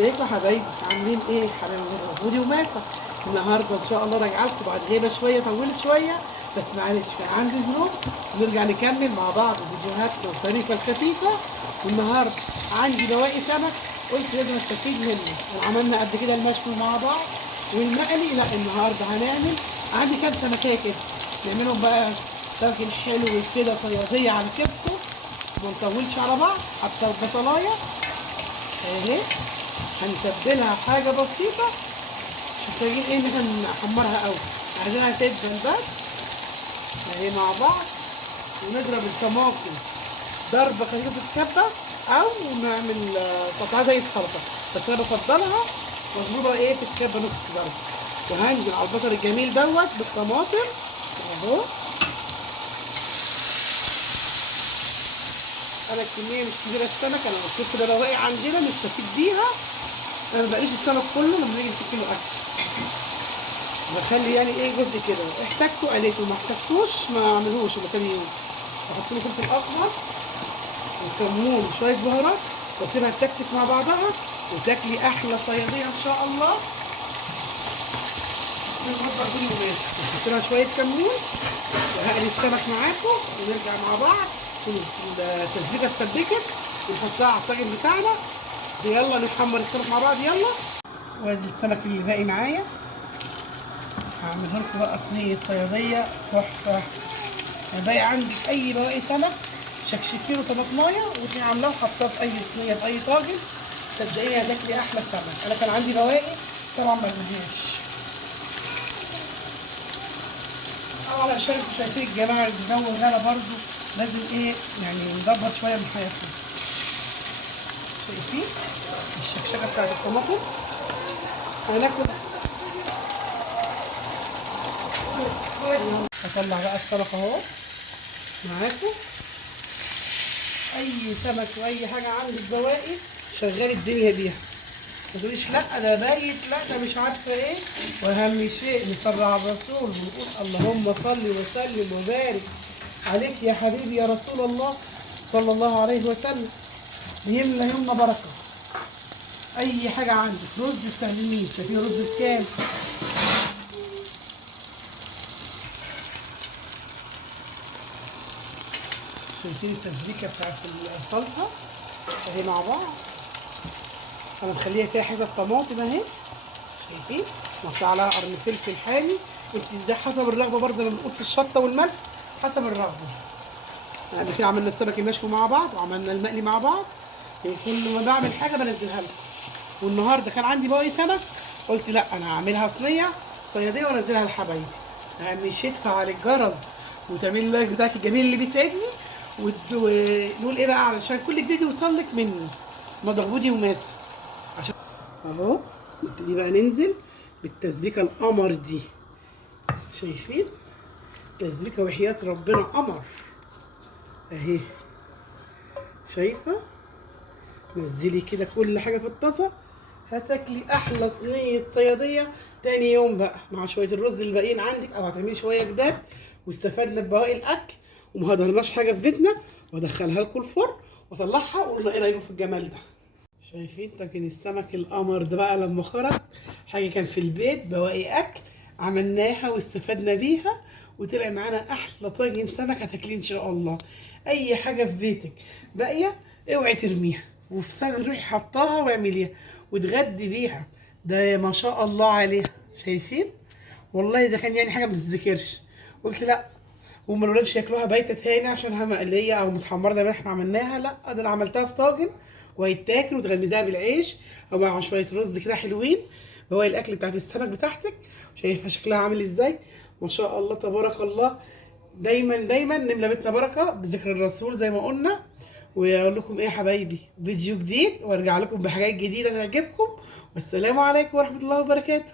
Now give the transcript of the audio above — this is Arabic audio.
ازيكم يا حبايبي؟ عاملين ايه حبايبي؟ ودي وماسة. النهارده ان شاء الله راجعه لكم بعد غيبه شويه، طولت شويه بس معلش كان عندي ظروف. نرجع نكمل مع بعض فيديوهاتنا الظريفه الخفيفه. والنهارده عندي بواقي سمك، قلت لازم استفيد منه. وعملنا قبل كده المشوي مع بعض والمقلي، لا النهارده هنعمل عندي كام سمكيه كده نعملهم بقى طاجن حلو كده صياديه على كبسه، ما نطولش على بعض. حتى البصلايه اهي هنتبلها حاجه بسيطه، مش محتاجين ايه ان احنا نحمرها قوي، عايزينها تدبل بس اهي مع بعض. ونضرب الطماطم ضربه خفيفه في الكبه او نعمل قطعه زي السلطه، بس انا بفضلها مضروبه ايه في الكبه نص ضربه. وهنزل على البصل الجميل دوت بالطماطم اهو. انا الكميه مش كبيره السمك، انا بشوف كده بواقي عندنا نستفيد بيها. انا ما بقليش السمك كله لما نيجي نحط له اكل، بخلي يعني ايه جزء كده، احتاجته قليته ما احتاجتوش ما اعملهوش الا تاني يوم. احط له فلفل اخضر وكمون وشويه بهارات واسيبها تتكتك مع بعضها وتاكلي احلى صياديه ان شاء الله. نظبط كل الناس نحط لها شويه كمون وهقلي السمك معاكم ونرجع مع بعض. التسبيكه اتسبكت ونحطها على الطاجن بتاعنا. يلا نحمر السمك مع بعض يلا. وادي السمك اللي باقي معايا، هعملها لكم بقى صينيه صياديه تحفه. باقي عندك اي بواقي سمك شكشكيه وطماطمايه وتلاقي عاملاه وحطاه في اي صينيه في اي طاجن، صدقيني هتاكلي احلى سمك. انا كان عندي بواقي طبعا ما رميهاش، علشان انتوا شايفين الجماعه الجو الغلا برضو لازم ايه يعني نظبط شويه من حياتنا. شايفين الشكشكه بتاعت الطماطم؟ هناكل. هطلع بقى السمك اهو معاكم. اي سمك واي حاجه عندك بواقي شغالي الدنيا بيها، ما تقوليش لا ده بايت، لا ده مش عارفه ايه. واهم شيء نصلي على الرسول ونقول اللهم صل وسلم وبارك عليك يا حبيبي يا رسول الله صلى الله عليه وسلم. بيملى يومنا بركه. اي حاجه عندك رز استخدميه، شايفين رز بكام؟ شايفين التسبيكه بتاعت الصلصه اهي مع بعض. انا مخليها فيها حته طماطم اهي، شايفين؟ نقطع عليها قرن فلفل حامي. انت ده حسب الرغبه برضه، لما بنقول في الشطه والملح حسب الرغبه. يعني كده عملنا السمك المشوي مع بعض وعملنا المقلي مع بعض. كل ما بعمل حاجه بنزلها لكم. والنهارده كان عندي بواقي سمك، قلت لا انا هعملها صينيه صياديه وانزلها لحبايبي. مشيتها على الجرس وتعملي اللايك بتاعك الجميل اللي بيسعدني ونقول ايه بقى علشان كل جديد يوصلك مني مضغوطي وماسك. عشان اهو نبتدي بقى ننزل بالتسبيكه القمر دي. شايفين تسبيكه وحياه ربنا قمر اهي. شايفه؟ نزلي كده كل حاجه في الطاسه، هتاكلي احلى صينيه صياديه تاني يوم بقى مع شويه الرز اللي باقيين عندك، او هتعملي شويه جداد. واستفدنا ببواقي الاكل وما هدرناش حاجه في بيتنا، وادخلها لكم الفرن واطلعها وقولنا ايه رايكم في الجمال ده. شايفين طاجن السمك القمر ده بقى لما خرج حاجه كان في البيت بواقي اكل عملناها واستفدنا بيها وطلع معانا احلى طاجن سمك هتاكليه ان شاء الله. اي حاجه في بيتك باقيه اوعي ترميها، وفي سجن روحي حطاها واعمليها وتغدي بيها. ده ما شاء الله عليها. شايفين؟ والله ده كان يعني حاجه ما تتذكرش. قلت لا وما نقولش ياكلوها بايته تاني عشانها مقليه او متحمره زي ما احنا عملناها، لا ده انا عملتها في طاجن وهيتاكل وتغمزيها بالعيش او مع شويه رز كده حلوين. هو الاكل بتاعت السمك بتاعتك شايفه شكلها عامل ازاي؟ ما شاء الله تبارك الله. دايما دايما نملى بيتنا بركه بذكر الرسول زي ما قلنا. واقول لكم ايه يا حبايبي، فيديو جديد وارجع لكم بحاجات جديده تعجبكم. والسلام عليكم ورحمه الله وبركاته.